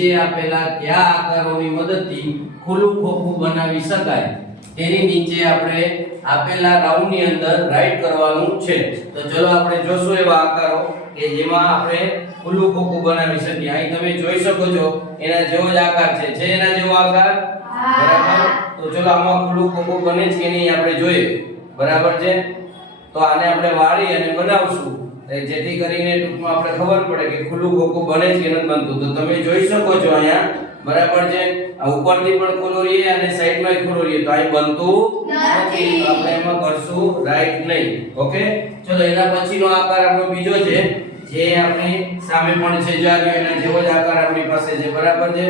નીચે આપેલા કયા આકારોની મદદથી ખુલ્લું ખોખું બનાવી શકાય તેની નીચે આપણે આપેલા રાઉન્ડની અંદર રાઈટ કરવાનું છે. તો ચલો આપણે જોશું એવા આકારો કે જેમાં આપણે ખુલ્લું ખોખું બનાવી શકીએ. અહીં તમે જોઈ શકો છો એના જેવો જ આકાર છે એના જેવો આકાર? બરાબર. તો ચલો આમાં ખુલ્લું ખોખું બને છે કે નહીં આપણે જોઈએ. બરાબર છે. તો આને આપણે વાળી અને બનાવશું જેથી કરીને ટૂંકમાં આપણે ખબર પડે કે ખુલ્લું ખોખું બને છે કે નથી બનતું. તો તમે જોઈ શકો છો અહીંયા. બરાબર છે. આ ઉપરથી પણ ખુલ્લું રહે અને સાઈડમાં ખુલ્લું રહે તો અહીં બનતું નથી. તો આપણે એમાં કરશું રાઈટ નહીં. ઓકે. ચલો એના પછીનો આકાર આપણો બીજો છે જે આપણી સામે પણ છે જાગ્યો એના જેવો જ આકાર આપણી પાસે છે. બરાબર છે.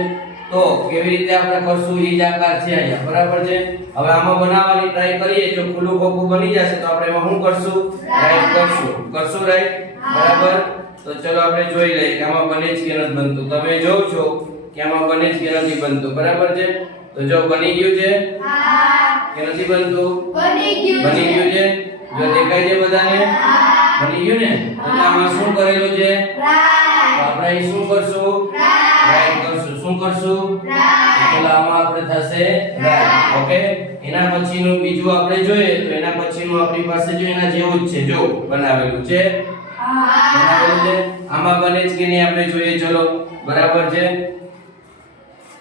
તો કેવી રીતે આપણે કરશું એ જ આકાર છે અહીંયા. બરાબર છે. હવે આમાં બનાવવાની ટ્રાય કરીએ. જો ખુલ્લું ખોખું બની જશે તો આપણે એમાં શું કરશું? રાઈટ કરશું રાઈટ. બરાબર. તો ચલો આપણે જોઈ લઈએ કે આમાં બને છે કે નથી બનતું. તમે જોવ છો કે આમાં બને છે કે નથી બનતું. બરાબર છે. તો જો બની ગયું છે કે નથી બનતું? બની ગયું છે. જો દેખાય છે બધાને? બની ગયું ને? એટલે આમાં શું કરેલું છે? તો આપણે અહીં શું કરશું? રાઈટ કરશું. શું કરશું? ચલો આમાં આપણે થશે રાઈટ. ઓકે. એના પછીનું બીજું આપણે જોઈએ તો એના પછીનું આપણી પાસે જો એના જેવું જ છે. જો બનાવેલું છે. બનાવેલું છે. આમાં બને છે કે નહીં આપણે જોઈએ. ચલો બરાબર છે.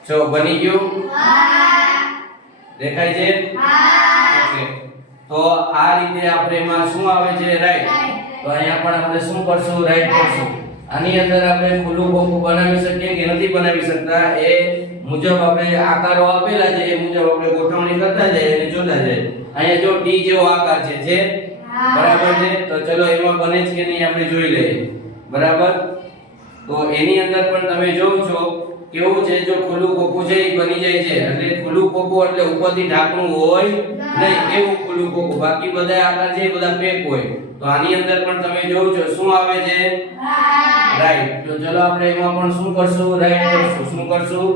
જો બની ગયું? દેખાય છે? ઓકે. તો આ રીતે આપણે એમાં શું આવે છે? રાઈટ. તો અહીંયા પણ આપણે શું કરશું? રાઈટ કરશું. આની અંદર આપણે ખુલ્લું ખોખું બનાવી શકીએ કે નથી બનાવી શકતા એ મુજબ આપણે આકારો આપેલા છે એ મુજબ આપણે ગોઠવણી કરતા જઈએ અને જોતા જઈએ. અહીંયા જો ટી જેવો આકાર છે બરાબર છે. તો ચલો એમાં બને છે કે નહીં આપણે જોઈ લઈએ. બરાબર. તો એની અંદર પણ તમે જોવો છો કેવું છે? જો ખુલ્લું ખોખું છે એ બની જાય છે. એટલે ખુલ્લું ખોખું એટલે ઉપરથી ઢાંકણું હોય નહીં એવું ખુલ્લું ખોખું. બાકી બધા આકાર છે એ બધા પેક હોય. તો આની અંદર પણ તમે જોવો છો શું આવે છે? રાઈટ. તો ચલો આપણે એમાં પણ શું કરશું? રાઈટ કરશું. શું કરશું?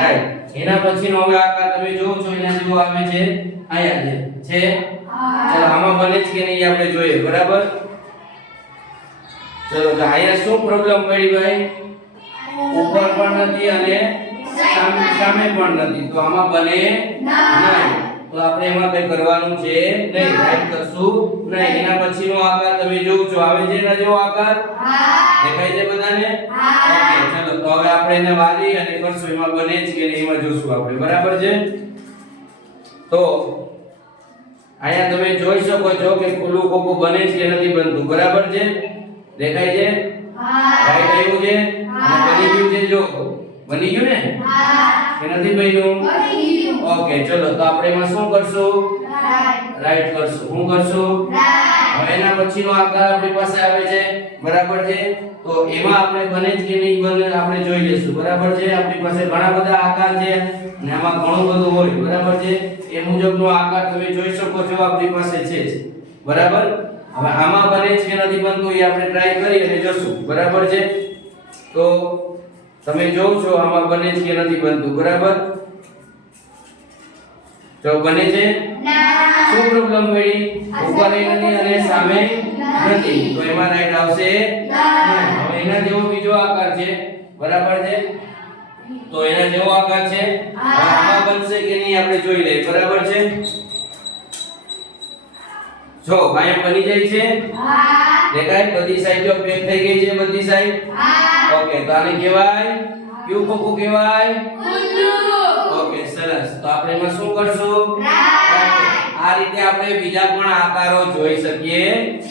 રાઈટ. એના પછીનો હવે આકાર તમે જોવો છો એના જેવો આવે છે. અહીંયા છે. ચલો આમાં બને છે કે નહીં આપણે જોઈએ. બરાબર. ચલો તો અહીંયા શું પ્રોબ્લેમ પડી ભાઈ? ઉપર પણ નથી અને સામે પણ નથી. તો આમાં બને નહીં. તો આપણે એમાં કઈ કરવાનું છે નહીં. રાઈટ કરશું નહીં. એના પછીનો આકાર તમે જોવો છો આવે છે એના જેવો આકાર? દેખાય છે બધાને? ઓકે. ચલો તો હવે આપણે એને વાળી અને કરશું એમાં બને છે કે નહીં એમાં જોશું આપણે. બરાબર છે. તો અહીંયા તમે જોઈ શકો છો કે ખુલ્લું ખોખું બને છે કે નથી બનતું. બરાબર છે. દેખાય છે? રાઈટ આવ્યું છે અને બની ગયું છે. જો બની ગયું ને કે નથી બન્યું? ઓકે. ચલો તો આપણે એમાં શું કરશું? રાઈટ કરશું. શું કરશું? હવે એના પછીનો આકાર આપણી પાસે આવે છે. બરાબર છે. તો એમાં આપણે બને છે કે નહીં બને આપણે જોઈ લઈશું. બરાબર છે. આપણી પાસે ઘણા બધા આકાર છે અને આમાં ઘણું બધું હોય. બરાબર છે. એ મુજબનો આકાર તમે જોઈ શકો છો આપણી પાસે છે. બરાબર. હવે આમાં બને છે કે નથી બનતું એ આપણે ટ્રાય કરી અને જોશું. બરાબર છે. તો તમે જોવો છો આમાં બને છે કે નથી બનતું. બરાબર. તો બને છે? શું પ્રોબ્લેમ પડી? ઉપર નથી અને સામે નથી. તો એમાં રાઈટ આવશે નહીં. હવે એના જેવો બીજો આકાર છે. બરાબર છે. તો એના જેવો આકાર છે. હવે આમાં બનશે કે નહીં આપણે જોઈ લઈએ. બરાબર છે. જો કાયમ બની જાય છે? દેખાય? બધી સાઈડ જો પેક થઈ ગઈ છે બધી સાઈડ? ઓકે. તો આને કહેવાય કયું ખોખું કહેવાય? ઓકે. સરસ. તો આપણે એમાં શું કરશું? આ રીતે આપણે બીજા પણ આકારો જોઈ શકીએ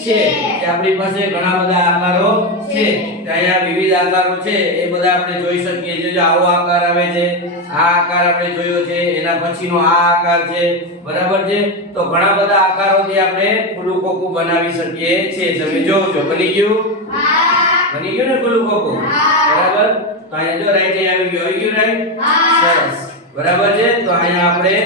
છે કે આપણી પાસે ઘણા બધા આકારો છે. અહીંયા વિવિધ આકારો છે એ બધા આપણે જોઈ શકીએ છીએ. જો આવો આકાર આવે છે, આ આકાર આપણે જોયો છે, એના પછીનો આ આકાર છે. બરાબર છે. તો ઘણા બધા આકારોથી આપણે ખુલ્લું ખોખું બનાવી શકીએ છીએ. તમે જોવો છો બની ગયું? બની ગયું ને ખુલ્લું ખોખું? બરાબર. તો અહીંયા જો રાઈટ આવી ગયું રાઈટ? સરસ. બરાબર છે. તો અહીંયા આપણે